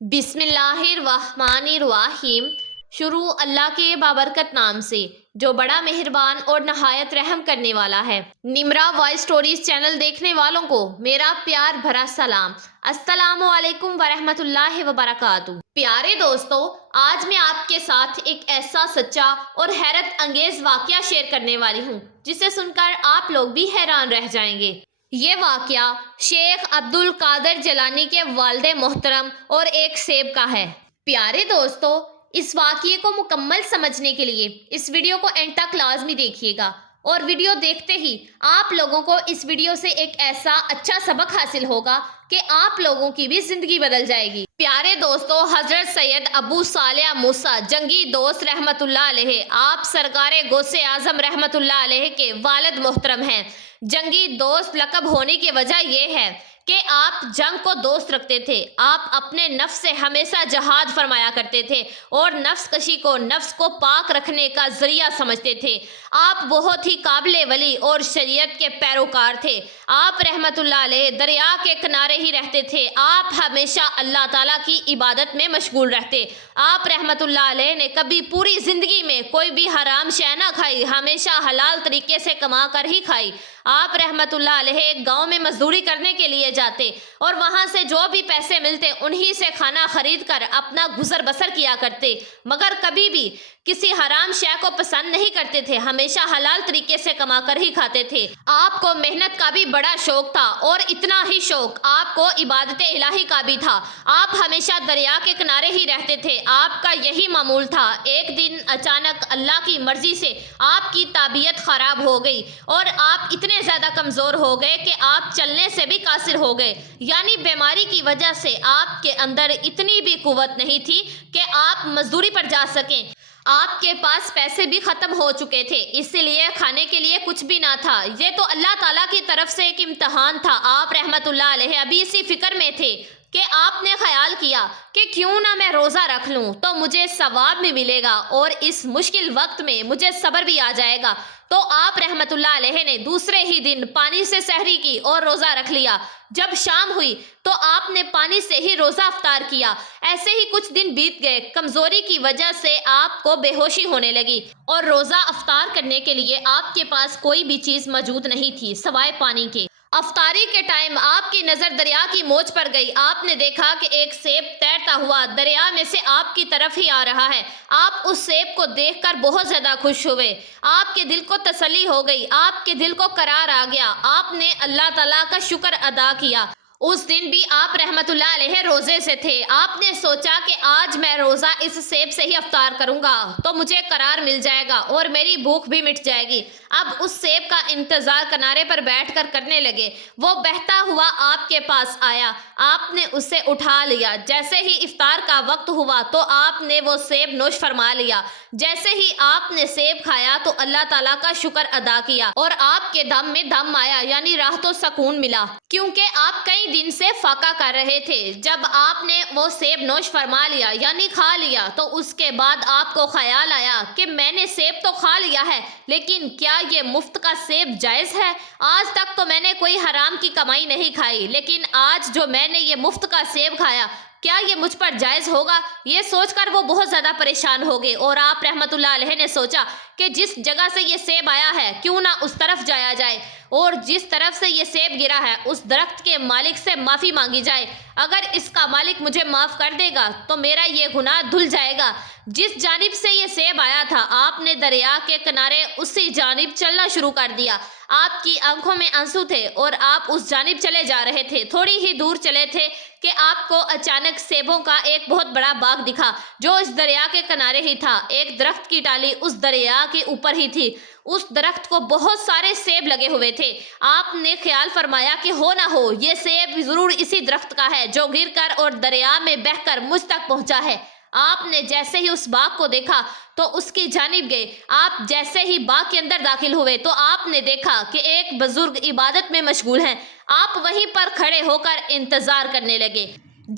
بسم اللہ الرحمن الرحیم۔ شروع اللہ کے بابرکت نام سے جو بڑا مہربان اور نہایت رحم کرنے والا ہے۔ نمرا وائس سٹوریز چینل دیکھنے والوں کو میرا پیار بھرا سلام۔ السلام علیکم ورحمۃ اللہ وبرکاتہ۔ پیارے دوستو، آج میں آپ کے ساتھ ایک ایسا سچا اور حیرت انگیز واقعہ شیئر کرنے والی ہوں جسے سن کر آپ لوگ بھی حیران رہ جائیں گے۔ یہ واقعہ شیخ عبد القادر جیلانی کے والد محترم اور ایک سیب کا ہے۔ پیارے دوستو، اس واقعے کو مکمل سمجھنے کے لیے اس ویڈیو کو اینڈ تک لازمی دیکھیے گا، اور ویڈیو دیکھتے ہی آپ لوگوں کو اس ویڈیو سے ایک ایسا اچھا سبق حاصل ہوگا کہ آپ لوگوں کی بھی زندگی بدل جائے گی۔ پیارے دوستو، حضرت سید ابو صالح موسیٰ جنگی دوست رحمت اللہ علیہ، آپ سرکار غوث اعظم رحمت اللہ علیہ کے والد محترم ہیں۔ جنگی دوست لقب ہونے کی وجہ یہ ہے کہ آپ جنگ کو دوست رکھتے تھے۔ آپ اپنے نفس سے ہمیشہ جہاد فرمایا کرتے تھے اور نفس کشی کو نفس کو پاک رکھنے کا ذریعہ سمجھتے تھے۔ آپ بہت ہی قابل ولی اور شریعت کے پیروکار تھے۔ آپ رحمت اللہ علیہ دریا کے کنارے ہی رہتے تھے۔ آپ ہمیشہ اللہ تعالیٰ کی عبادت میں مشغول رہتے۔ آپ رحمت اللہ علیہ نے کبھی پوری زندگی میں کوئی بھی حرام شے نہ کھائی، ہمیشہ حلال طریقے سے کما کر ہی کھائی۔ آپ رحمت اللہ علیہ ایک گاؤں میں مزدوری کرنے کے لیے جاتے اور وہاں سے جو بھی پیسے ملتے انہی سے کھانا خرید کر اپنا گزر بسر کیا کرتے، مگر کبھی بھی کسی حرام شے کو پسند نہیں کرتے تھے، ہمیشہ حلال طریقے سے کما کر ہی کھاتے تھے۔ آپ کو محنت کا بھی بڑا شوق تھا، اور اتنا ہی شوق آپ کو عبادت الہی کا بھی تھا۔ آپ ہمیشہ دریا کے کنارے ہی رہتے تھے۔ آپ کا یہی معمول تھا۔ ایک دن اچانک اللہ کی مرضی سے آپ کی طبیعت خراب ہو گئی اور آپ اتنے زیادہ کمزور ہو گئے کہ آپ چلنے سے بھی قاصر ہو گئے، یعنی بیماری کی وجہ سے آپ کے اندر اتنی بھی قوت نہیں تھی کہ آپ مزدوری پر جا سکیں۔ آپ کے پاس پیسے بھی ختم ہو چکے تھے، اس لیے کھانے کے لیے کچھ بھی نہ تھا۔ یہ تو اللہ تعالیٰ کی طرف سے ایک امتحان تھا۔ آپ رحمت اللہ علیہ ابھی اسی فکر میں تھے کہ آپ نے خیال کیا کہ کیوں نہ میں روزہ رکھ لوں تو مجھے ثواب بھی ملے گا اور اس مشکل وقت میں مجھے صبر بھی آ جائے گا۔ تو آپ رحمت اللہ علیہ نے دوسرے ہی دن پانی سے سحری کی اور روزہ رکھ لیا۔ جب شام ہوئی تو آپ نے پانی سے ہی روزہ افطار کیا۔ ایسے ہی کچھ دن بیت گئے۔ کمزوری کی وجہ سے آپ کو بے ہوشی ہونے لگی اور روزہ افطار کرنے کے لیے آپ کے پاس کوئی بھی چیز موجود نہیں تھی سوائے پانی کے۔ افطاری کے ٹائم آپ کی نظر دریا کی موج پر گئی۔ آپ نے دیکھا کہ ایک سیب تیرتا ہوا دریا میں سے آپ کی طرف ہی آ رہا ہے۔ آپ اس سیب کو دیکھ کر بہت زیادہ خوش ہوئے۔ آپ کے دل کو تسلی ہو گئی، آپ کے دل کو قرار آ گیا۔ آپ نے اللہ تعالیٰ کا شکر ادا کیا۔ اس دن بھی آپ رحمت اللہ علیہ روزے سے تھے۔ آپ نے سوچا کہ آج میں روزہ اس سیب سے ہی افطار کروں گا تو مجھے قرار مل جائے گا اور میری بھوک بھی مٹ جائے گی۔ اب اس سیب کا انتظار کنارے پر بیٹھ کر کرنے لگے۔ وہ بہتا ہوا آپ کے پاس آیا، آپ نے اسے اٹھا لیا۔ جیسے ہی افطار کا وقت ہوا تو آپ نے وہ سیب نوش فرما لیا۔ جیسے ہی آپ نے سیب کھایا تو اللہ تعالیٰ کا شکر ادا کیا اور آپ کے دم میں دم آیا، یعنی راحت و سکون ملا، کیونکہ آپ کئی دن سے فاقہ کر رہے تھے۔ جب آپ نے وہ سیب نوش فرما لیا یعنی کھا لیا تو اس کے بعد آپ کو خیال آیا کہ میں نے سیب تو کھا لیا ہے، لیکن کیا یہ مفت کا سیب جائز ہے؟ آج تک تو میں نے کوئی حرام کی کمائی نہیں کھائی، لیکن آج جو میں نے یہ مفت کا سیب کھایا کیا یہ مجھ پر جائز ہوگا؟ یہ سوچ کر وہ بہت زیادہ پریشان ہو گئے، اور آپ رحمت اللہ علیہ نے سوچا کہ جس جگہ سے یہ سیب آیا ہے کیوں نہ اس طرف جایا جائے، اور جس طرف سے یہ سیب گرا ہے اس درخت کے مالک سے معافی مانگی جائے۔ اگر اس کا مالک مجھے معاف کر دے گا تو میرا یہ گناہ دھل جائے گا۔ جس جانب سے یہ سیب آیا تھا آپ نے دریا کے کنارے اسی جانب چلنا شروع کر دیا۔ آپ کی آنکھوں میں آنسو تھے اور آپ اس جانب چلے جا رہے تھے۔ تھوڑی ہی دور چلے تھے کہ آپ کو اچانک سیبوں کا ایک بہت بڑا باغ دکھا جو اس دریا کے کنارے ہی تھا۔ ایک درخت کی ڈالی اس دریا کے اوپر ہی تھی۔ اس درخت کو بہت سارے سیب لگے ہوئے تھے۔ آپ نے خیال فرمایا کہ ہو نہ ہو یہ سیب ضرور اسی درخت کا ہے جو گر کر اور دریا میں بہہ کر مجھ تک پہنچا ہے۔ آپ نے جیسے ہی اس باغ کو دیکھا تو اس کی جانب گئے۔ آپ جیسے ہی باغ کے اندر داخل ہوئے تو آپ نے دیکھا کہ ایک بزرگ عبادت میں مشغول ہیں۔ آپ وہیں پر کھڑے ہو کر انتظار کرنے لگے۔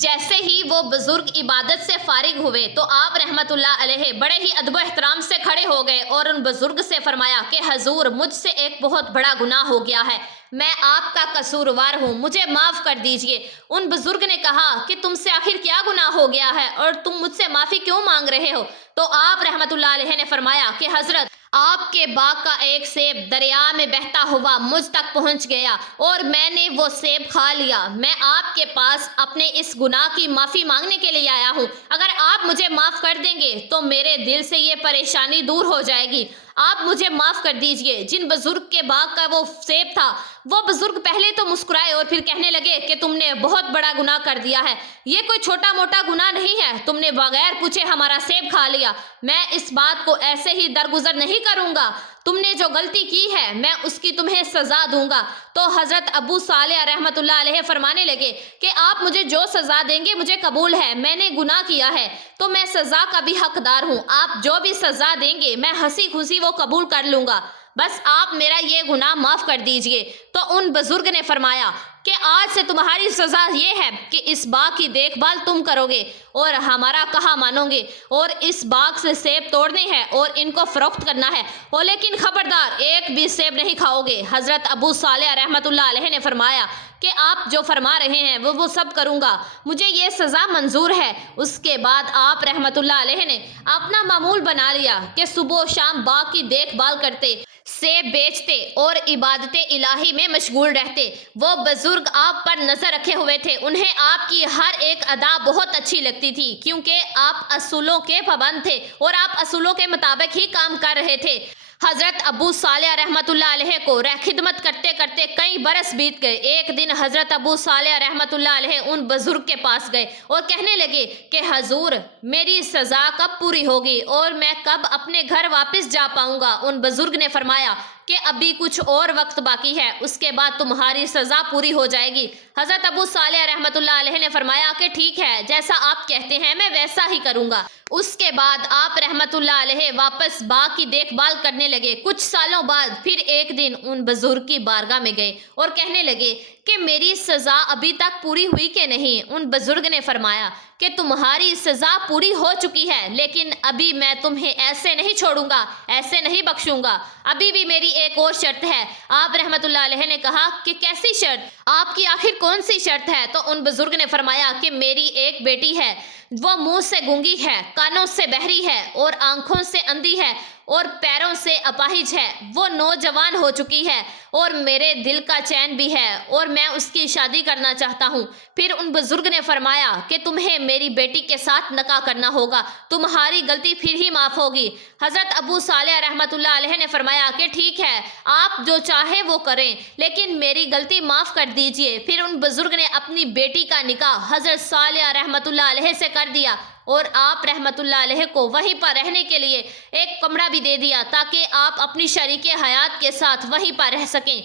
جیسے ہی وہ بزرگ عبادت سے فارغ ہوئے تو آپ رحمت اللہ علیہ بڑے ہی ادب و احترام سے کھڑے ہو گئے اور ان بزرگ سے فرمایا کہ حضور مجھ سے ایک بہت بڑا گناہ ہو گیا ہے، میں آپ کا قصوروار ہوں، مجھے معاف کر دیجئے۔ ان بزرگ نے کہا کہ تم سے آخر کیا گناہ ہو گیا ہے اور تم مجھ سے معافی کیوں مانگ رہے ہو؟ تو آپ رحمت اللہ علیہ نے فرمایا کہ حضرت آپ کے باغ کا ایک سیب دریا میں بہتا ہوا مجھ تک پہنچ گیا اور میں نے وہ سیب کھا لیا۔ میں آپ کے پاس اپنے اس گناہ کی معافی مانگنے کے لیے آیا ہوں، اگر آپ مجھے معاف کر دیں گے تو میرے دل سے یہ پریشانی دور ہو جائے گی، آپ مجھے معاف کر دیجئے۔ جن بزرگ کے باغ کا وہ سیب تھا، وہ بزرگ پہلے تو مسکرائے اور پھر کہنے لگے کہ تم نے بہت بڑا گناہ کر دیا ہے، یہ کوئی چھوٹا موٹا گناہ نہیں ہے، تم نے بغیر پوچھے ہمارا سیب کھا لیا، میں اس بات کو ایسے ہی درگزر نہیں کروں گا، تم نے جو غلطی کی ہے میں اس کی تمہیں سزا دوں گا۔ تو حضرت ابو صالح رحمت اللہ علیہ فرمانے لگے کہ آپ مجھے جو سزا دیں گے مجھے قبول ہے، میں نے گناہ کیا ہے تو میں سزا کا بھی حقدار ہوں، آپ جو بھی سزا دیں گے میں ہنسی خوشی وہ قبول کر لوں گا، بس آپ میرا یہ گناہ معاف کر دیجئے۔ تو ان بزرگ نے فرمایا کہ آج سے تمہاری سزا یہ ہے کہ اس باغ کی دیکھ بھال تم کرو گے اور ہمارا کہا مانو گے اور اس باغ سے سیب توڑنے ہیں اور ان کو فروخت کرنا ہے، اور لیکن خبردار ایک بھی سیب نہیں کھاؤ گے۔ حضرت ابو صالح رحمت اللہ علیہ نے فرمایا کہ آپ جو فرما رہے ہیں وہ سب کروں گا، مجھے یہ سزا منظور ہے۔ اس کے بعد آپ رحمت اللہ علیہ نے اپنا معمول بنا لیا کہ صبح و شام باغ کی دیکھ بھال کرتے، سیب بیچتے اور عبادت الہی میں مشغول رہتے۔ وہ بزرگ آپ پر نظر رکھے ہوئے تھے، انہیں آپ کی ہر ایک ادا بہت اچھی لگتی تھی کیونکہ آپ اصولوں کے پابند تھے اور آپ اصولوں کے مطابق ہی کام کر رہے تھے۔ حضرت ابو صالح رحمت اللہ علیہ کو خدمت کرتے کرتے کئی برس بیت گئے۔ ایک دن حضرت ابو صالح رحمت اللہ علیہ ان بزرگ کے پاس گئے اور کہنے لگے کہ حضور میری سزا کب پوری ہوگی اور میں کب اپنے گھر واپس جا پاؤں گا؟ ان بزرگ نے فرمایا کہ ابھی کچھ اور وقت باقی ہے، اس کے بعد تمہاری سزا پوری ہو جائے گی۔ حضرت ابو صالح رحمت اللہ علیہ نے فرمایا کہ ٹھیک ہے، جیسا آپ کہتے ہیں میں ویسا ہی کروں گا۔ اس کے بعد آپ رحمت اللہ علیہ واپس باغ کی دیکھ بھال کرنے لگے۔ کچھ سالوں بعد پھر ایک دن ان بزرگ کی بارگاہ میں گئے اور کہنے لگے کہ میری سزا ابھی تک پوری ہوئی کہ نہیں؟ ان بزرگ نے فرمایا کہ تمہاری سزا پوری ہو چکی ہے، لیکن ابھی میں تمہیں ایسے نہیں چھوڑوں گا، ایسے نہیں بخشوں گا، ابھی بھی میری ایک اور شرط ہے۔ آپ رحمت اللہ علیہ نے کہا کہ کیسی شرط؟ آپ کی آخر کون سی شرط ہے؟ تو ان بزرگ نے فرمایا کہ میری ایک بیٹی ہے، وہ منہ سے گونگی ہے، کانوں سے بہری ہے اور آنکھوں سے اندھی ہے اور پیروں سے اپاہج ہے، وہ نوجوان ہو چکی ہے اور میرے دل کا چین بھی ہے اور میں اس کی شادی کرنا چاہتا ہوں۔ پھر ان بزرگ نے فرمایا کہ تمہیں میری بیٹی کے ساتھ نکاح کرنا ہوگا، تمہاری غلطی پھر ہی معاف ہوگی۔ حضرت ابو صالح رحمت اللہ علیہ نے فرمایا کہ ٹھیک ہے، آپ جو چاہے وہ کریں، لیکن میری غلطی معاف کر دیجئے۔ پھر ان بزرگ نے اپنی بیٹی کا نکاح حضرت صالح رحمت اللہ علیہ سے کر دیا اور آپ رحمت اللہ علیہ کو وہیں پر رہنے کے لیے ایک کمرہ بھی دے دیا تاکہ آپ اپنی شریک حیات کے ساتھ وہیں پر رہ سکیں۔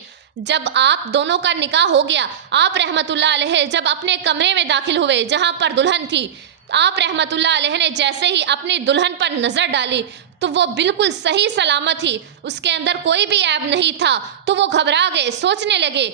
جب آپ دونوں کا نکاح ہو گیا، آپ رحمت اللہ علیہ جب اپنے کمرے میں داخل ہوئے جہاں پر دلہن تھی، آپ رحمت اللہ علیہ نے جیسے ہی اپنی دلہن پر نظر ڈالی تو وہ بالکل صحیح سلامت تھی، اس کے اندر کوئی بھی عیب نہیں تھا۔ تو وہ گھبرا گئے، سوچنے لگے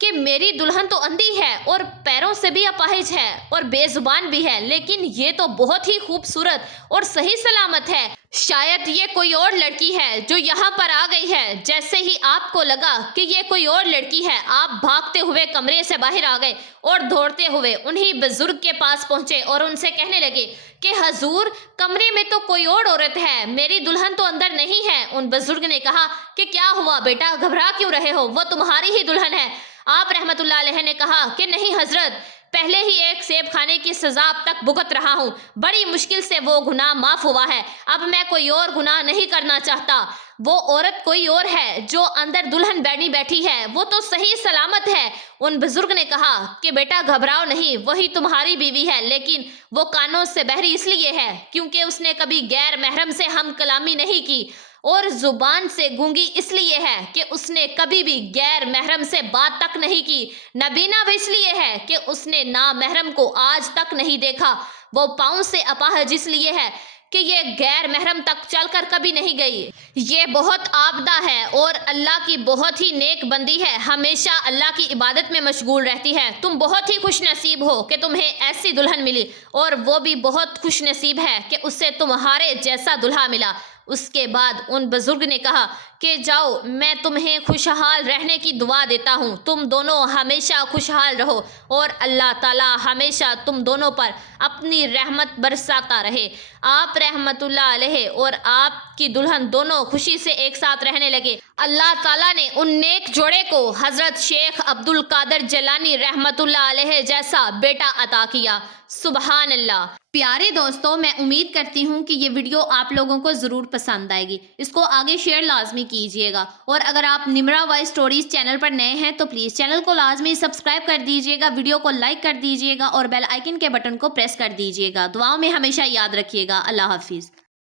کہ میری دلہن تو اندھی ہے اور پیروں سے بھی اپاہج ہے اور بے زبان بھی ہے، لیکن یہ تو بہت ہی خوبصورت اور صحیح سلامت ہے، شاید یہ کوئی اور لڑکی ہے جو یہاں پر آ گئی ہے۔ جیسے ہی آپ کو لگا کہ یہ کوئی اور لڑکی ہے، آپ بھاگتے ہوئے کمرے سے باہر آ گئے اور دوڑتے ہوئے انہی بزرگ کے پاس پہنچے اور ان سے کہنے لگے کہ حضور کمرے میں تو کوئی اور عورت ہے، میری دلہن تو اندر نہیں ہے۔ ان بزرگ نے کہا کہ کیا ہوا بیٹا، گھبرا کیوں رہے ہو، وہ تمہاری ہی دلہن ہے۔ آپ رحمت اللہ علیہ نے کہا کہ نہیں حضرت، پہلے ہی ایک سیب کھانے کی سزا اب تک بھگت رہا ہوں، بڑی مشکل سے وہ گناہ معاف ہوا ہے، اب میں کوئی اور گناہ نہیں کرنا چاہتا۔ وہ عورت کوئی اور ہے جو اندر دلہن بینی بیٹھی ہے، وہ تو صحیح سلامت ہے۔ ان بزرگ نے کہا کہ بیٹا گھبراؤ نہیں، وہی تمہاری بیوی ہے، لیکن وہ کانوں سے بہری اس لیے ہے کیونکہ اس نے کبھی غیر محرم سے ہم کلامی نہیں کی، اور زبان سے گونگی اس لیے ہے کہ اس نے کبھی بھی غیر محرم سے بات تک نہیں کی، نابینا بھی اس لیے ہے کہ اس نے نامحرم کو آج تک نہیں دیکھا، وہ پاؤں سے اپاہج اس لیے ہے کہ یہ غیر محرم تک چل کر کبھی نہیں گئی۔ یہ بہت عابدہ ہے اور اللہ کی بہت ہی نیک بندی ہے، ہمیشہ اللہ کی عبادت میں مشغول رہتی ہے۔ تم بہت ہی خوش نصیب ہو کہ تمہیں ایسی دلہن ملی، اور وہ بھی بہت خوش نصیب ہے کہ اسے تمہارے جیسا دلہا ملا۔ اس کے بعد ان بزرگ نے کہا کہ جاؤ، میں تمہیں خوشحال رہنے کی دعا دیتا ہوں، تم دونوں ہمیشہ خوشحال رہو اور اللہ تعالیٰ ہمیشہ تم دونوں پر اپنی رحمت برساتا رہے۔ آپ رحمت اللہ علیہ اور آپ کی دلہن دونوں خوشی سے ایک ساتھ رہنے لگے۔ اللہ تعالیٰ نے ان نیک جوڑے کو حضرت شیخ عبد القادر جیلانی رحمت اللہ علیہ جیسا بیٹا عطا کیا۔ سبحان اللہ۔ پیارے دوستو، میں امید کرتی ہوں کہ یہ ویڈیو آپ لوگوں کو ضرور پسند آئے گی۔ اس کو آگے شیئر لازمی کیجیے گا، اور اگر آپ نمرا وائس سٹوریز چینل پر نئے ہیں تو پلیز چینل کو لازمی سبسکرائب کر دیجیے گا، ویڈیو کو لائک کر دیجیے گا اور بیل آئیکن کے بٹن کو پریس کر دیجیے گا۔ دعاؤں میں ہمیشہ یاد رکھیے گا۔ اللہ حافظ۔